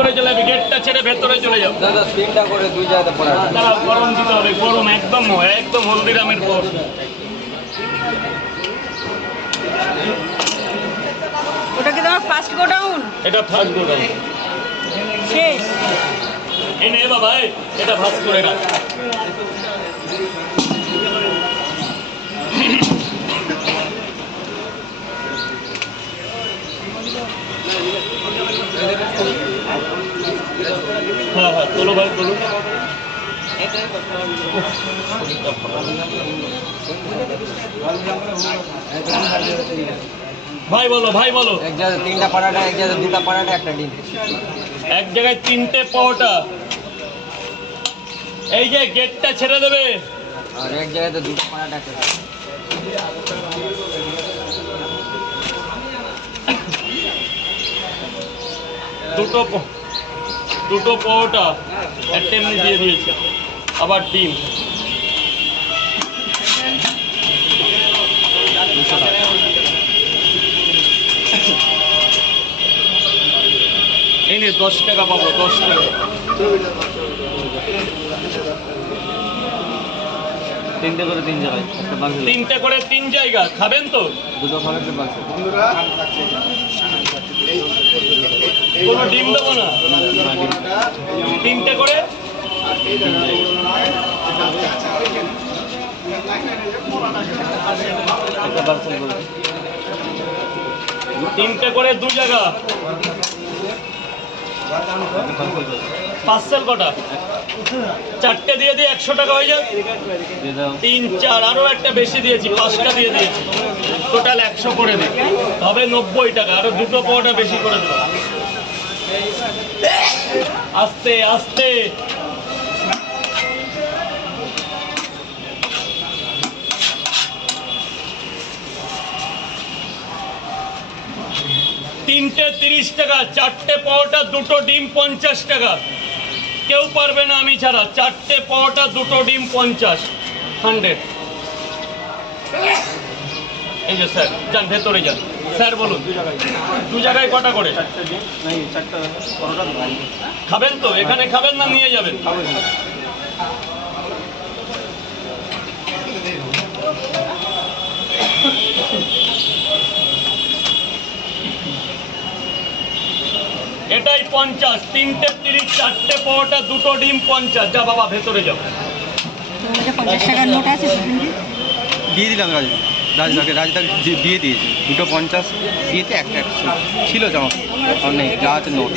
গেটটা ছেড়ে ভেতরে চলে যাও। দাদা তিনটা করে দুই জায়গাতে পড়া তারা গরম দিতে হবে, গরম একদম একদম হলদিরামের পর। ওটা কি তোমার ফার্স্ট গোডাউন? এটা ফার্স্ট গোডাউন শেষ। এই নে বাবা, এটা ভাস করে রাখ। হ্যাঁ হ্যাঁ, চলো ভাই বলুন। ভাই বলো, ভাই বলো। এক জায়গায় তিনটা পরাটা, এক জায়গায় দুটা পরাটা, একটা ডিম। এক জায়গায় তিনটে পাওয়াটা, এই যে গেটটা ছেড়ে দেবে। আর এক জায়গাতে দুটো পরাটা, একটা দুটো পাওয়াটা একটা এমনি দিয়ে দিয়েছে, আবার ডিম। এই নে 10 টাকা পাবো, 10 টাকা। তিনটে করে তিন জায়গায়, একটা বাকি। তিনটে করে তিন জায়গা, খাবেন তো? দুটো পরাটা বাকি। কোনো ডিম দেবো না, তিনটে করে। একটা বাকি করে। তিনটে করে দু জায়গা। পার্সেল কটা? চারটে দিয়ে দিয়ে 100 টাকা হয়ে যায়। 3 4 আরো একটা বেশি দিয়েছি, 5টা দিয়ে দিয়েছি, টোটাল 100 করে দিই, তবে 90 টাকা। আরো দুটো পাওয়াটা বেশি করে দেবো। আস্তে আস্তে। তিনটে 30 টাকা, চারটে পাওয়াটা, দুটো ডিম 50 টাকা। কেউ পারবে না আমি ছাড়া। চারটে পাওয়াটা, দুটো ডিম 50, 100। এই যে স্যার, যান ভেতরে যান। স্যার বলুন, দু জায়গায় কটা করে খাবেন তো? এখানে খাবেন না নিয়ে যাবেন? এটাই 50, তিনটে 30, চারটে পাওয়াটা, দুটো ডিম 50। যা বাবা ভেতরে যাও। তোমার 50 টাকার নোট আছে? দিয়ে দিলাম রাজদাকে দিয়ে দিয়েছে। দুটো 50 দিয়েছে, একটা 100 ছিল জমা। আর নেই, যা আছে নোট।